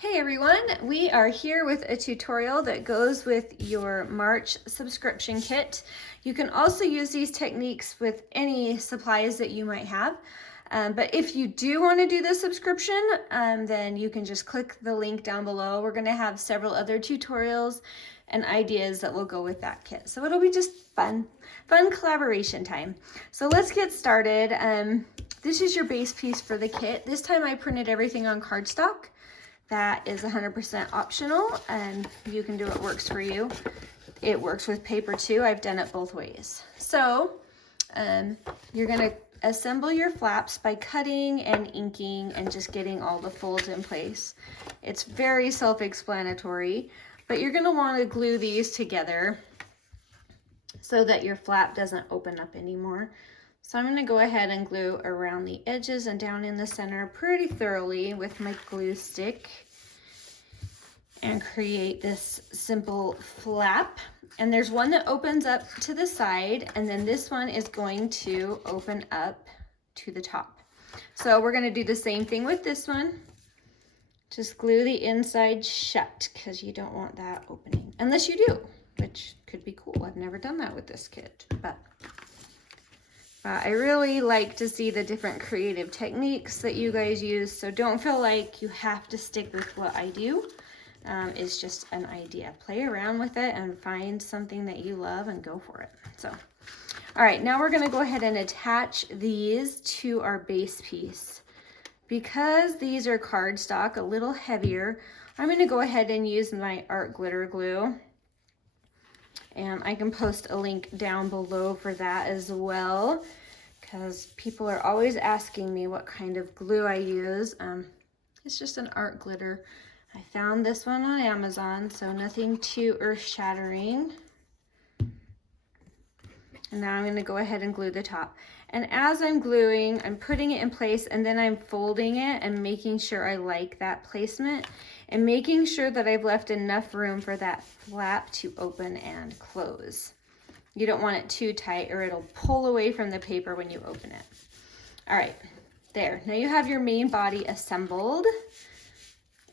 Hey everyone, we are here with a tutorial that goes with your March subscription kit. You can also use these techniques with any supplies that you might have. But if you do want to do the subscription, then you can just click the link down below. We're going to have several other tutorials and ideas that will go with that kit. So it'll be just fun collaboration time. So let's get started. This is your base piece for the kit. This time I printed everything on cardstock. That is 100% optional, and you can do what works for you. It works with paper too. I've done it both ways. So you're gonna assemble your flaps by cutting and inking and just getting all the folds in place. It's very self-explanatory, but you're gonna wanna glue these together so that your flap doesn't open up anymore. So I'm gonna go ahead and glue around the edges and down in the center pretty thoroughly with my glue stick and create this simple flap. And there's one that opens up to the side, and then this one is going to open up to the top. So we're gonna do the same thing with this one. Just glue the inside shut because you don't want that opening, unless you do, which could be cool. I've never done that with this kit, but I really like to see the different creative techniques that you guys use, so don't feel like you have to stick with what I do. It's just an idea. Play around with it and find something that you love and go for it. So, all right, now we're gonna go ahead and attach these to our base piece. Because these are cardstock, a little heavier, I'm gonna go ahead and use my art glitter glue. And I can post a link down below for that as well, because people are always asking me what kind of glue I use. It's just an art glitter. I found this one on Amazon, so nothing too earth-shattering. And now I'm going to go ahead and glue the top. And as I'm gluing, I'm putting it in place, and then I'm folding it and making sure I like that placement and making sure that I've left enough room for that flap to open and close. You don't want it too tight or it'll pull away from the paper when you open it. All right, there. Now you have your main body assembled,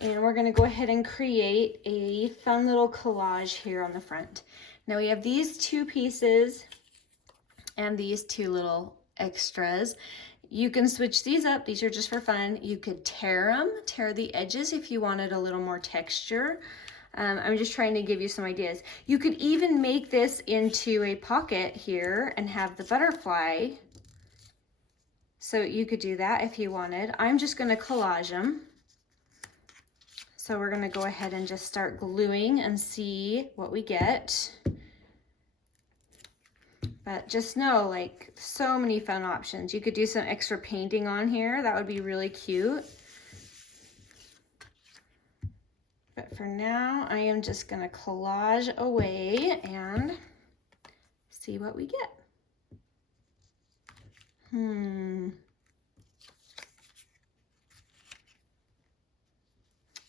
and we're going to go ahead and create a fun little collage here on the front. Now we have these two pieces and these two little extras. You can switch these up. These are just for fun. You could tear the edges if you wanted a little more texture. I'm just trying to give you some ideas. You could even make this into a pocket here and have the butterfly. So you could do that if you wanted. I'm just gonna collage them. So we're gonna go ahead and just start gluing and see what we get. But just know, like, so many fun options. You could do some extra painting on here. That would be really cute. But for now, I am just gonna collage away and see what we get.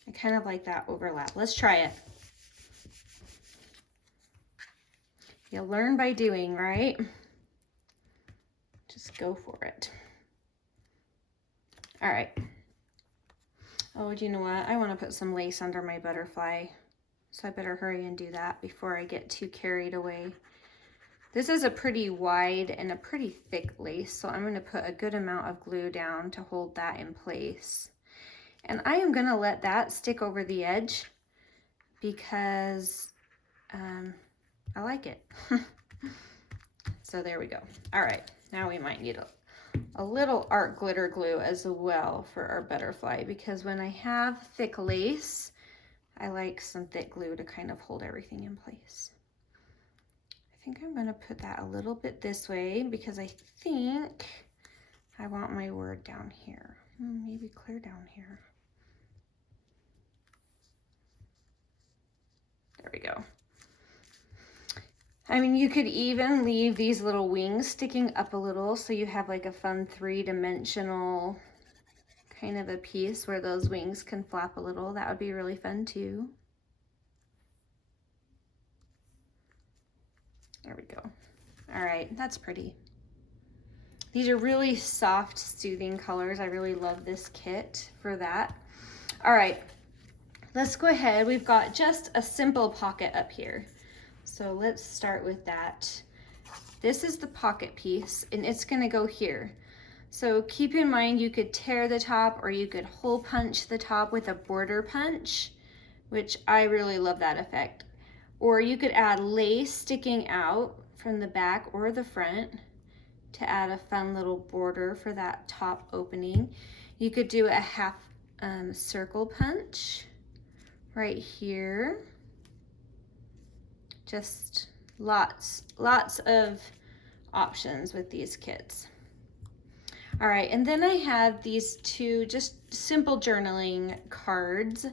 I kind of like that overlap. Let's try it. You learn by doing, right? Just go for it. All right. Oh, do you know what? I want to put some lace under my butterfly, so I better hurry and do that before I get too carried away. This is a pretty wide and a pretty thick lace, so I'm going to put a good amount of glue down to hold that in place. And I am going to let that stick over the edge because I like it. So there we go. All right, now we might need a little art glitter glue as well for our butterfly, because when I have thick lace, I like some thick glue to kind of hold everything in place. I think I'm going to put that a little bit this way because I think I want my word down here. Maybe clear down here. There we go. I mean, you could even leave these little wings sticking up a little so you have like a fun three-dimensional kind of a piece where those wings can flap a little. That would be really fun too. There we go. All right, that's pretty. These are really soft, soothing colors. I really love this kit for that. All right, let's go ahead. We've got just a simple pocket up here. So let's start with that. This is the pocket piece and it's gonna go here. So keep in mind you could tear the top or you could hole punch the top with a border punch, which I really love that effect. Or you could add lace sticking out from the back or the front to add a fun little border for that top opening. You could do a half circle punch right here. Just lots of options with these kits. All right, and then I have these two just simple journaling cards.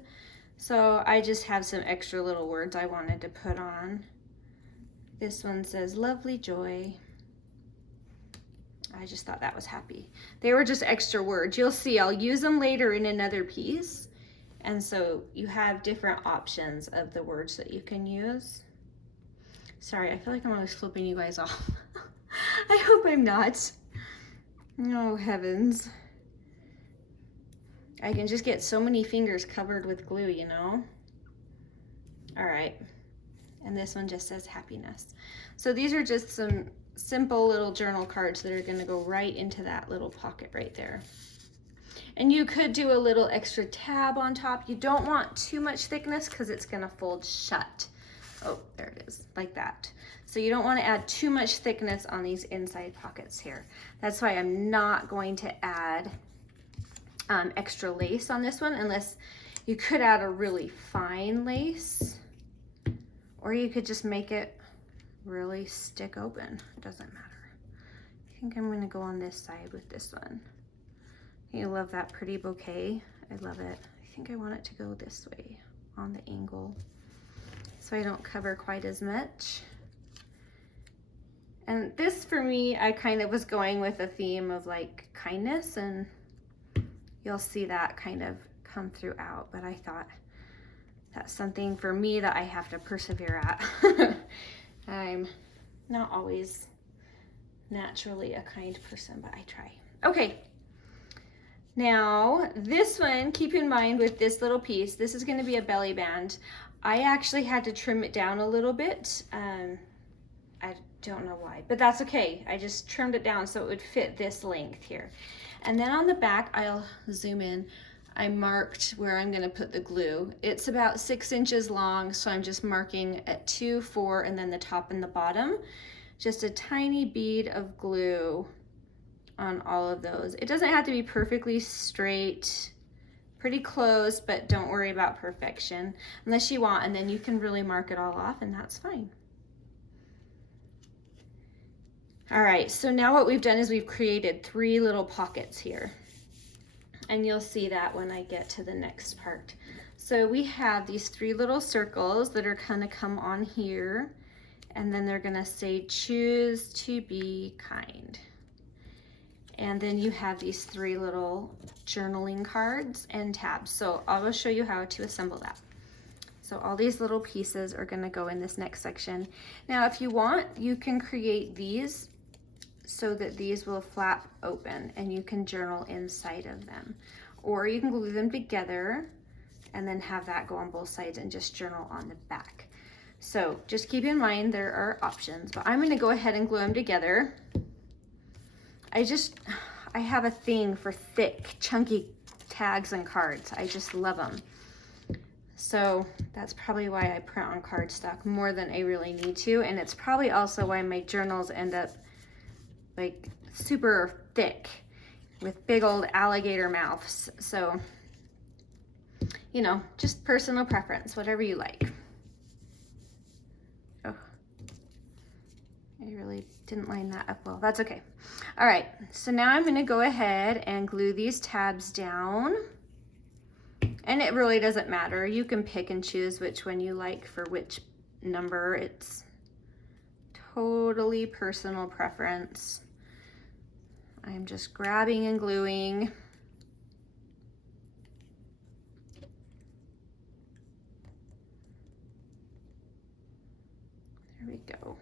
So I just have some extra little words I wanted to put on. This one says lovely joy. I just thought that was happy. They were just extra words. You'll see I'll use them later in another piece. And so you have different options of the words that you can use. Sorry, I feel like I'm always flipping you guys off. I hope I'm not. Oh, heavens. I can just get so many fingers covered with glue, you know? All right. And this one just says happiness. So these are just some simple little journal cards that are going to go right into that little pocket right there. And you could do a little extra tab on top. You don't want too much thickness because it's going to fold shut. Oh, there it is, like that. So you don't want to add too much thickness on these inside pockets here. That's why I'm not going to add extra lace on this one, unless you could add a really fine lace, or you could just make it really stick open. It doesn't matter. I think I'm going to go on this side with this one. You love that pretty bouquet. I love it. I think I want it to go this way on the angle, so I don't cover quite as much. And this, for me, I kind of was going with a theme of like kindness, and you'll see that kind of come throughout, but I thought that's something for me that I have to persevere at. I'm not always naturally a kind person, but I try. Okay. Now, this one, keep in mind with this little piece, this is going to be a belly band. I actually had to trim it down a little bit. I don't know why, but that's okay. I just trimmed it down so it would fit this length here. And then on the back, I'll zoom in. I marked where I'm going to put the glue. It's about 6 inches long, so I'm just marking at 2, 4, and then the top and the bottom. Just a tiny bead of glue on all of those. It doesn't have to be perfectly straight, pretty close, but don't worry about perfection unless you want, and then you can really mark it all off, and that's fine. All right, so now what we've done is we've created 3 little pockets here, and you'll see that when I get to the next part. So we have these 3 little circles that are gonna come on here, and then they're gonna say choose to be kind. And then you have these 3 little journaling cards and tabs. So I'll show you how to assemble that. So all these little pieces are gonna go in this next section. Now, if you want, you can create these so that these will flap open and you can journal inside of them. Or you can glue them together and then have that go on both sides and just journal on the back. So just keep in mind there are options, but I'm gonna go ahead and glue them together. I have a thing for thick, chunky tags and cards. I just love them. So that's probably why I print on cardstock more than I really need to. And it's probably also why my journals end up like super thick with big old alligator mouths. So, you know, just personal preference, whatever you like. Oh, I really didn't line that up well. That's okay. All right, so now I'm gonna go ahead and glue these tabs down. And it really doesn't matter. You can pick and choose which one you like for which number. It's totally personal preference. I'm just grabbing and gluing. There we go.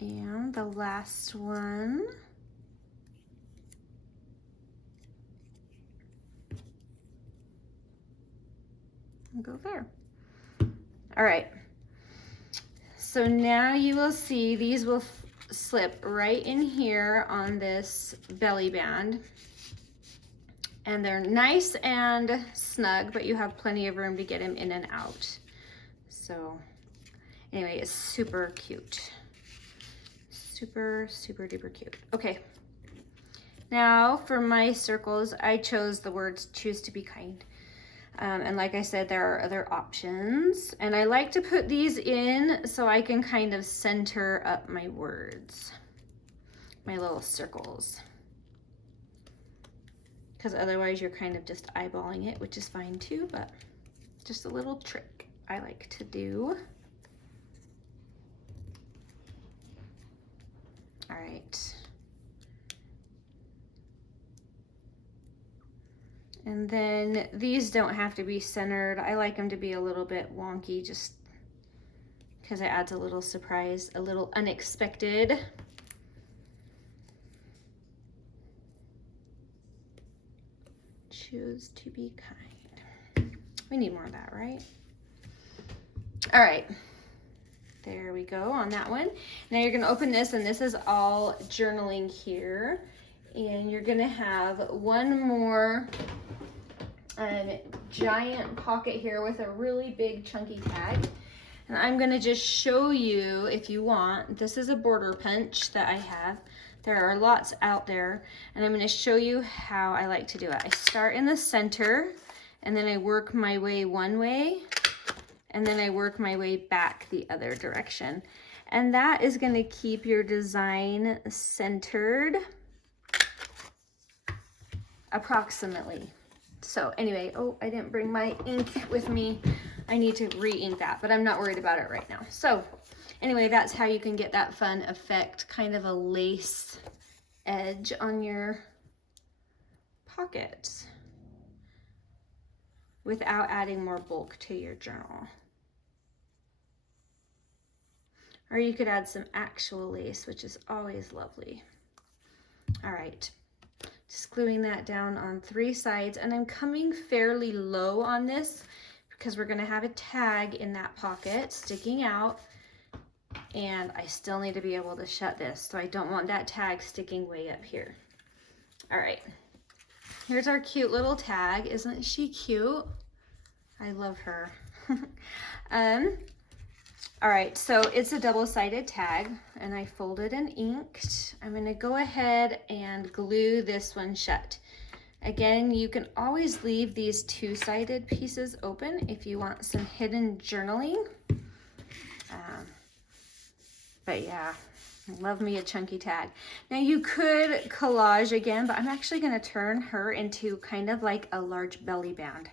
And the last one. go there. All right. So now you will see these will slip right in here on this belly band. And they're nice and snug, but you have plenty of room to get them in and out. So anyway, it's super cute. Super, super duper cute. Okay. Now for my circles, I chose the words choose to be kind. And like I said, there are other options. And I like to put these in so I can kind of center up my words, my little circles. Because otherwise you're kind of just eyeballing it, which is fine too, but just a little trick I like to do. All right. And then these don't have to be centered. I like them to be a little bit wonky just because it adds a little surprise, a little unexpected. Choose to be kind. We need more of that, right? All right. There we go on that one. Now you're going to open this, and this is all journaling here. And you're going to have one more giant pocket here with a really big chunky tag. And I'm going to just show you, if you want, this is a border punch that I have. There are lots out there, and I'm going to show you how I like to do it. I start in the center, and then I work my way one way, and then I work my way back the other direction. And that is going to keep your design centered approximately. So anyway, oh, I didn't bring my ink with me. I need to re-ink that, but I'm not worried about it right now. So anyway, that's how you can get that fun effect, kind of a lace edge on your pockets without adding more bulk to your journal. Or you could add some actual lace, which is always lovely. All right. Just gluing that down on 3 sides, and I'm coming fairly low on this because we're going to have a tag in that pocket sticking out, and I still need to be able to shut this, so I don't want that tag sticking way up here. All right, here's our cute little tag. Isn't she cute? I love her. All right, so it's a double-sided tag, and I folded and inked. I'm going to go ahead and glue this one shut. Again, you can always leave these 2-sided pieces open if you want some hidden journaling. But yeah, love me a chunky tag. Now you could collage again, but I'm actually going to turn her into kind of like a large belly band.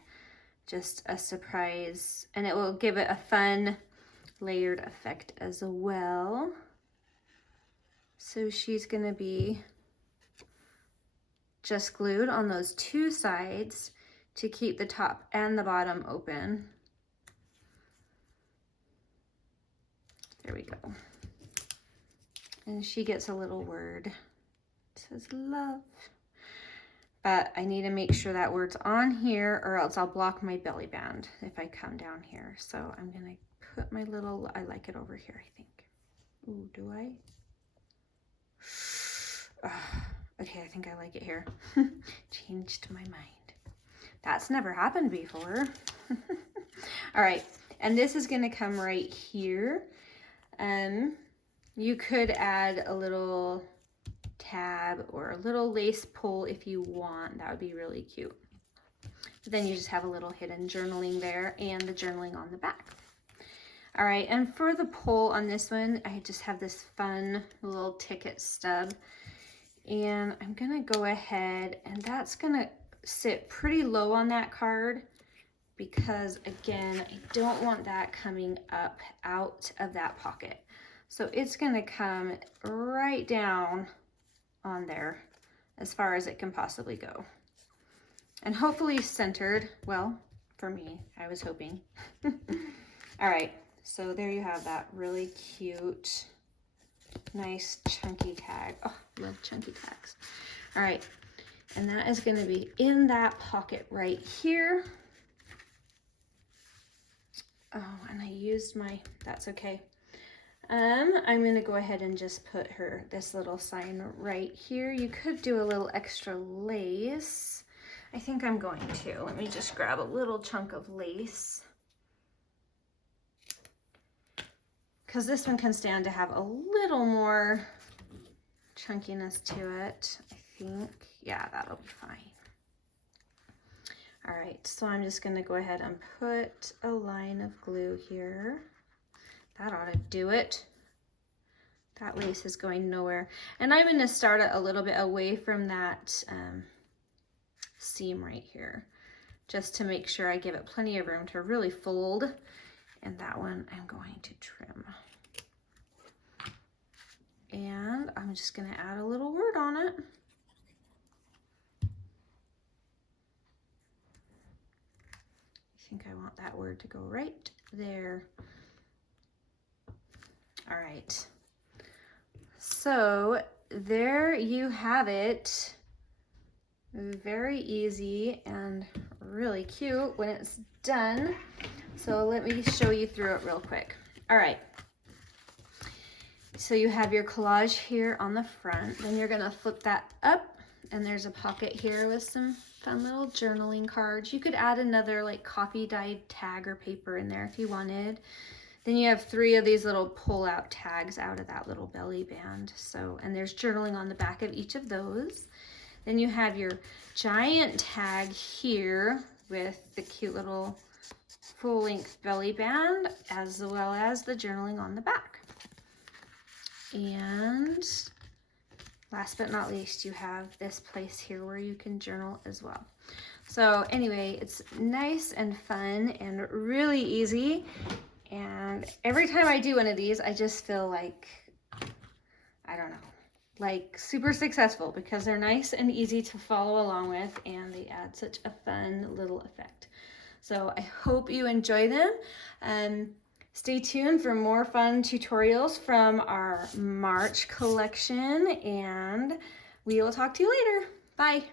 Just a surprise, and it will give it a fun layered effect as well. So she's going to be just glued on those 2 sides to keep the top and the bottom open. There we go. And she gets a little word. It says love. But I need to make sure that word's on here, or else I'll block my belly band if I come down here. So I'm going to put my little, I like it over here, I think. Ooh, do I? Okay, I think I like it here. Changed my mind. That's never happened before. All right, and this is going to come right here. You could add a little tab or a little lace pull if you want. That would be really cute. But then you just have a little hidden journaling there and the journaling on the back. All right, and for the pull on this one, I just have this fun little ticket stub. And I'm gonna go ahead, and that's gonna sit pretty low on that card because, again, I don't want that coming up out of that pocket. So it's gonna come right down on there as far as it can possibly go. And hopefully centered, well, for me, I was hoping. All right, so there you have that really cute, nice chunky tag. Oh, love chunky tags. All right, and that is going to be in that pocket right here. Oh, and I used my, that's okay. I'm gonna go ahead and just put this little sign right here. You could do a little extra lace. I think I'm going to. Let me just grab a little chunk of lace, because this one can stand to have a little more chunkiness to it, I think. Yeah, that'll be fine. All right, so I'm just gonna go ahead and put a line of glue here. That ought to do it. That lace is going nowhere. And I'm gonna start it a little bit away from that seam right here, just to make sure I give it plenty of room to really fold. And that one I'm going to trim. And I'm just gonna add a little word on it. I think I want that word to go right there. All right, so there you have it. Very easy and really cute when it's done. So let me show you through it real quick. All right, so you have your collage here on the front, then you're gonna flip that up, and there's a pocket here with some fun little journaling cards. You could add another like coffee dyed tag or paper in there if you wanted. Then you have 3 of these little pull-out tags out of that little belly band. So, and there's journaling on the back of each of those. Then you have your giant tag here with the cute little full-length belly band, as well as the journaling on the back. And last but not least, you have this place here where you can journal as well. So anyway, it's nice and fun and really easy. And every time I do one of these, I just feel like, I don't know, like super successful, because they're nice and easy to follow along with, and they add such a fun little effect. So I hope you enjoy them. Stay tuned for more fun tutorials from our March collection, and we will talk to you later. Bye.